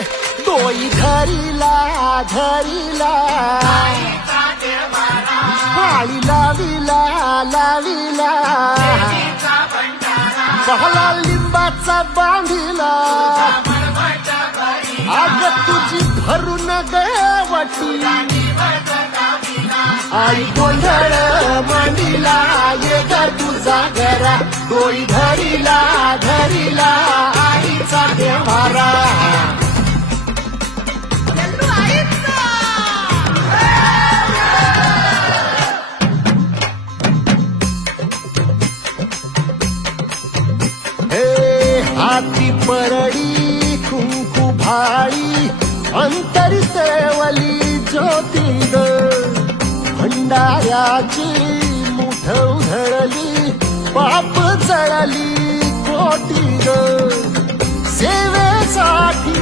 डोई धरीला धरीला पाळी लाविला लाविला पहला लिंबाचा बांधिला आग तुझी भरून गवटी आई गोंधळ मांडिला ये ग तुझा घरा डोई धरीला धरीला आईचा देवारा हाती परडी कुंकू भाळी अंतरितेवली ज्योती ग भंडाऱ्याची मुठ उधळली पाप जळली कोटी ग सेवेसाठी